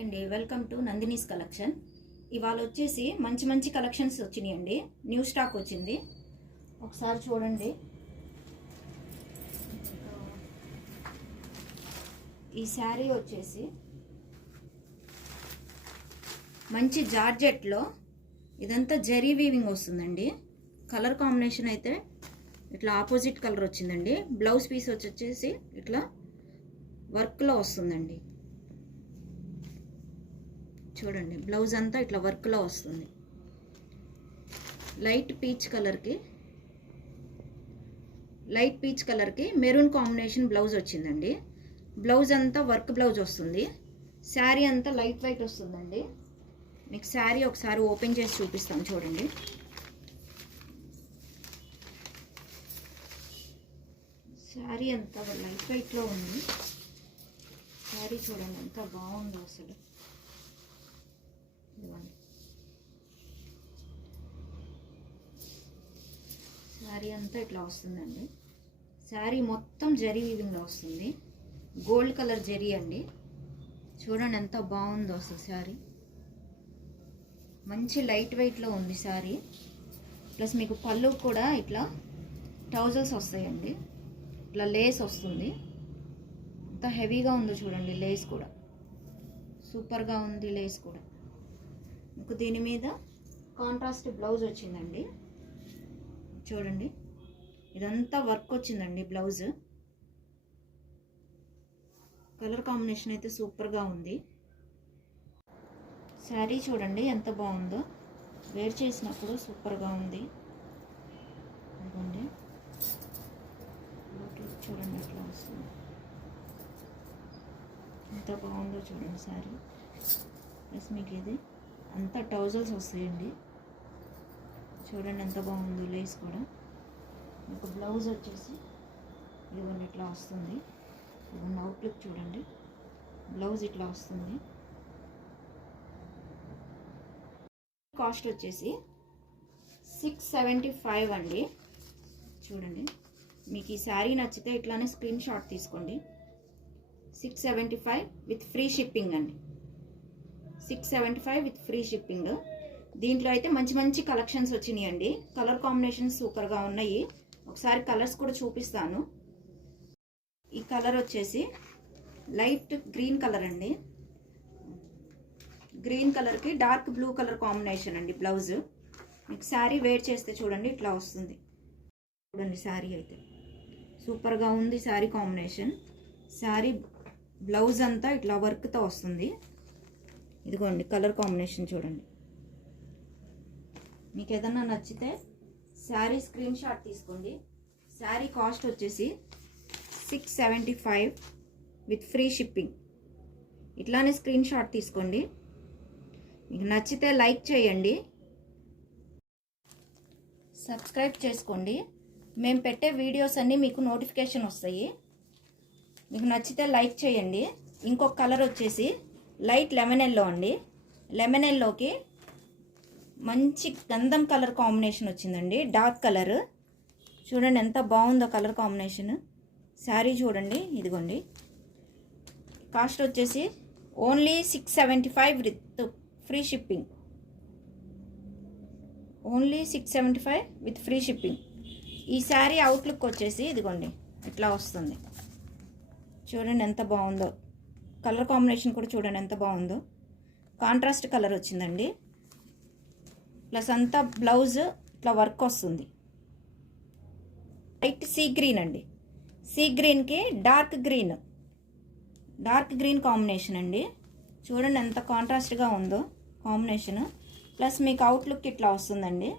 అండి welcome to Nandini's collection. ఇవాళ వచ్చేసి మంచి మంచి కలెక్షన్స్ వచ్చినాయండి. న్యూ స్టాక్ వచ్చింది, ఒకసారి చూడండి. ఈ శారీ వచ్చేసి మంచి జార్జెట్లో ఇదంతా జరీ వీవింగ్ వస్తుందండి. కలర్ కాంబినేషన్ అయితే ఇట్లా ఆపోజిట్ కలర్ వచ్చిందండి. బ్లౌజ్ పీస్ వచ్చేసి ఇట్లా వర్క్లో వస్తుందండి. చూడండి, బ్లౌజ్ అంతా ఇట్లా వర్క్లో వస్తుంది. లైట్ పీచ్ కలర్కి మెరూన్ కాంబినేషన్ బ్లౌజ్ వచ్చిందండి. బ్లౌజ్ అంతా వర్క్ బ్లౌజ్ వస్తుంది. శారీ అంతా లైట్ వెయిట్ వస్తుందండి. మీకు శారీ ఒకసారి ఓపెన్ చేసి చూపిస్తాను, చూడండి. శారీ అంతా లైట్ వెయిట్లో ఉంది. శారీ చూడండి ఎంత బాగుందో అసలు. శారీ అంతా ఇట్లా వస్తుందండి. శారీ మొత్తం జరీ వీవింగ్లో వస్తుంది. గోల్డ్ కలర్ జరీ అండి. చూడండి ఎంత బాగుందో అసలు. శారీ మంచి లైట్ వెయిట్లో ఉంది శారీ. ప్లస్ మీకు పళ్ళు కూడా ఇట్లా ట్రౌజర్స్ వస్తాయండి. ఇట్లా లేస్ వస్తుంది. ఎంత హెవీగా ఉందో చూడండి. లేస్ కూడా సూపర్గా ఉంది. లేస్ కూడా మీకు దీని మీద కాంట్రాస్ట్ బ్లౌజ్ వచ్చిందండి. చూడండి, ఇదంతా వర్క్ వచ్చిందండి బ్లౌజ్. కలర్ కాంబినేషన్ అయితే సూపర్గా ఉంది. శారీ చూడండి ఎంత బాగుందో. వేర్ చేసినప్పుడు సూపర్గా ఉంది. చూడండి ఎట్లా వస్తుంది, ఎంత బాగుందో చూడండి శారీ. ప్లస్ మీకు ఇది అంతా ట్రౌజర్స్ వస్తాయండి. చూడండి ఎంత బాగుందో. లేస్ కూడా మీకు బ్లౌజ్ వచ్చేసి ఇదిగోండి ఇట్లా వస్తుంది. ఇదిగోండి అవుట్లుక్ చూడండి. బ్లౌజ్ ఇట్లా వస్తుంది. కాస్ట్ వచ్చేసి 675 అండి. చూడండి, మీకు ఈ శారీ నచ్చితే ఇట్లానే స్క్రీన్ షాట్ తీసుకోండి. 675 విత్ ఫ్రీ షిప్పింగ్ అండి. 675 విత్ ఫ్రీ షిప్పింగ్. దీంట్లో అయితే మంచి మంచి కలెక్షన్స్ వచ్చినాయండి. కలర్ కాంబినేషన్స్ సూపర్గా ఉన్నాయి. ఒకసారి కలర్స్ కూడా చూపిస్తాను. ఈ కలర్ వచ్చేసి లైట్ గ్రీన్ కలర్ అండి. గ్రీన్ కలర్కి డార్క్ బ్లూ కలర్ కాంబినేషన్ అండి బ్లౌజ్. మీకు శారీ వేర్ చేస్తే చూడండి ఇట్లా వస్తుంది. చూడండి శారీ అయితే సూపర్గా ఉంది. శారీ కాంబినేషన్, శారీ బ్లౌజ్ అంతా ఇట్లా వర్క్తో వస్తుంది. ఇదిగోండి కలర్ కాంబినేషన్ చూడండి. మీకు ఏదన్నా నచ్చితే శారీ స్క్రీన్ షాట్ తీసుకోండి. శారీ కాస్ట్ వచ్చేసి 675 విత్ ఫ్రీ షిప్పింగ్. ఇట్లానే స్క్రీన్ షాట్ తీసుకోండి. మీకు నచ్చితే లైక్ చేయండి, సబ్స్క్రైబ్ చేసుకోండి. మేము పెట్టే వీడియోస్ అన్నీ మీకు నోటిఫికేషన్ వస్తాయి. మీకు నచ్చితే లైక్ చేయండి. ఇంకొక కలర్ వచ్చేసి లైట్ లెమన్ ఎల్లో అండి. లెమన్ ఎల్లోకి మంచి గంధం కలర్ కాంబినేషన్ వచ్చిందండి. డార్క్ కలర్ చూడండి ఎంత బాగుందో కలర్ కాంబినేషన్. శారీ చూడండి, ఇదిగోండి. కాస్ట్ వచ్చేసి only 675 with free shipping. Only 675 with free shipping. ఈ శారీ అవుట్లుక్ వచ్చేసి ఇదిగోండి ఇట్లా వస్తుంది. చూడండి ఎంత బాగుందో. కలర్ కాంబినేషన్ కూడా చూడండి ఎంత బాగుందో. కాంట్రాస్ట్ కలర్ వచ్చిందండి. ప్లస్ అంతా బ్లౌజ్ ఇట్లా వర్క్ వస్తుంది. లైట్ సీ గ్రీన్ అండి. సీ గ్రీన్కి డార్క్ గ్రీన్ కాంబినేషన్ అండి. చూడండి ఎంత కాంట్రాస్ట్గా ఉందో కాంబినేషన్. ప్లస్ మీకు అవుట్లుక్ ఇట్లా వస్తుందండి.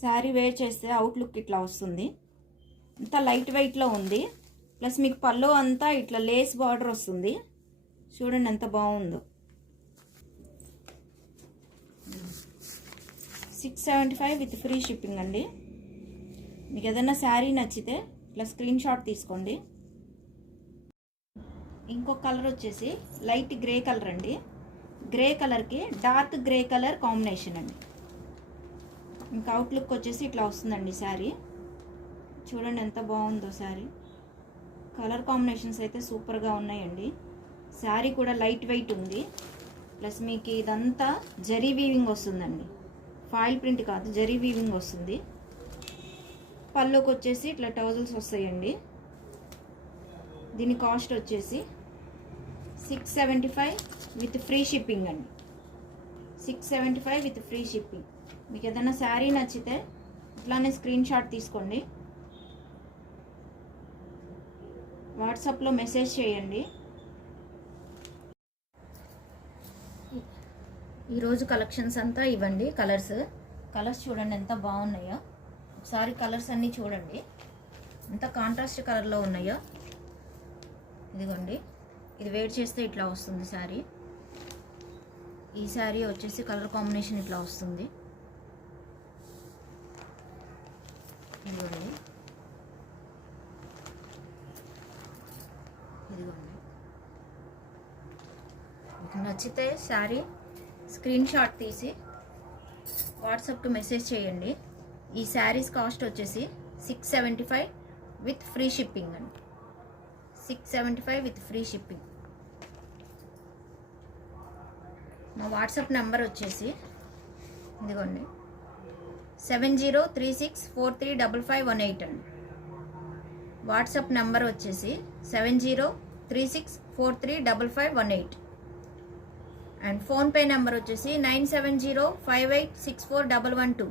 శారీ వేర్ చేస్తే అవుట్లుక్ ఇట్లా వస్తుంది. అంతా లైట్ వెయిట్లో ఉంది. ప్లస్ మీకు పళ్ళు అంతా ఇట్లా లేస్ బార్డర్ వస్తుంది. చూడండి ఎంత బాగుందో. 675 విత్ ఫ్రీ షిప్పింగ్ అండి. మీకు ఏదైనా శారీ నచ్చితే ఇట్లా స్క్రీన్ షాట్ తీసుకోండి. ఇంకొక కలర్ వచ్చేసి లైట్ గ్రే కలర్ అండి. గ్రే కలర్కి డార్క్ గ్రే కలర్ కాంబినేషన్ అండి. ఇంకా అవుట్లుక్ వచ్చేసి ఇట్లా వస్తుందండి శారీ. చూడండి ఎంత బాగుందో శారీ. కలర్ కాంబినేషన్స్ అయితే సూపర్గా ఉన్నాయండి. శారీ కూడా లైట్ వెయిట్ ఉంది. ప్లస్ మీకు ఇదంతా జరీ వీవింగ్ వస్తుందండి, ఫాయిల్ ప్రింట్ కాదు, జరీ వీవింగ్ వస్తుంది. పళ్ళుకి వచ్చేసి ఇట్లా టర్జల్స్ వస్తాయండి. దీని కాస్ట్ వచ్చేసి 675 విత్ ఫ్రీ షిప్పింగ్ అండి. 675 విత్ ఫ్రీ షిప్పింగ్. మీకు ఏదైనా శారీ నచ్చితే ఇట్లానే స్క్రీన్ షాట్ తీసుకోండి, వాట్సాప్లో మెసేజ్ చేయండి. ఈరోజు కలెక్షన్స్ అంతా ఇవ్వండి. కలర్స్ చూడండి ఎంత బాగున్నాయో. ఒకసారి కలర్స్ అన్నీ చూడండి ఎంత కాంట్రాస్ట్ కలర్లో ఉన్నాయో. ఇదిగోండి, ఇది వేడి చేస్తే ఇట్లా వస్తుంది శారీ. ఈ శారీ వచ్చేసి కలర్ కాంబినేషన్ ఇట్లా వస్తుంది. ఇదిగోండి, మీకు నచ్చితే శారీ స్క్రీన్ షాట్ తీసి వాట్సాప్కి మెసేజ్ చేయండి. ఈ శారీస్ కాస్ట్ వచ్చేసి 675 విత్ ఫ్రీ షిప్పింగ్ అండి. 675 విత్ ఫ్రీ షిప్పింగ్. మా వాట్సాప్ నెంబర్ వచ్చేసి ఇదిగోండి 7036435518 అండి. వాట్సాప్ నెంబర్ వచ్చేసి 7036435518. అండ్ ఫోన్పే నెంబర్ వచ్చేసి 9705864112.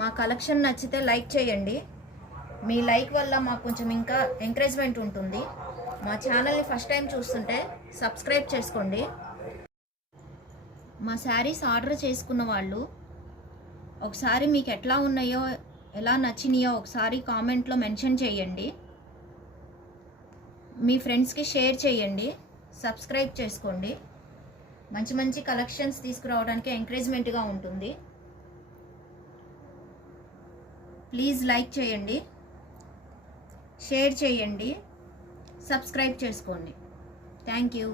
మా కలెక్షన్ నచ్చితే లైక్ చేయండి. మీ లైక్ వల్ల మాకు కొంచెం ఇంకా ఎంకరేజ్మెంట్ ఉంటుంది. మా ఛానల్ని ఫస్ట్ టైం చూస్తుంటే సబ్స్క్రైబ్ చేసుకోండి. మా శారీస్ ఆర్డర్ చేసుకున్న వాళ్ళు ఒకసారి మీకు ఎట్లా ఉన్నాయో, ఎలా నచ్చినాయో ఒకసారి కామెంట్లో మెన్షన్ చేయండి. మీ ఫ్రెండ్స్కి షేర్ చేయండి, సబ్స్క్రైబ్ చేసుకోండి. మంచి మంచి కలెక్షన్స్ తీసుకురావడానికి ఎంకరేజ్మెంట్గా ఉంటుంది. ప్లీజ్ లైక్ చేయండి, షేర్ చేయండి, సబ్స్క్రైబ్ చేసుకోండి. Thank you.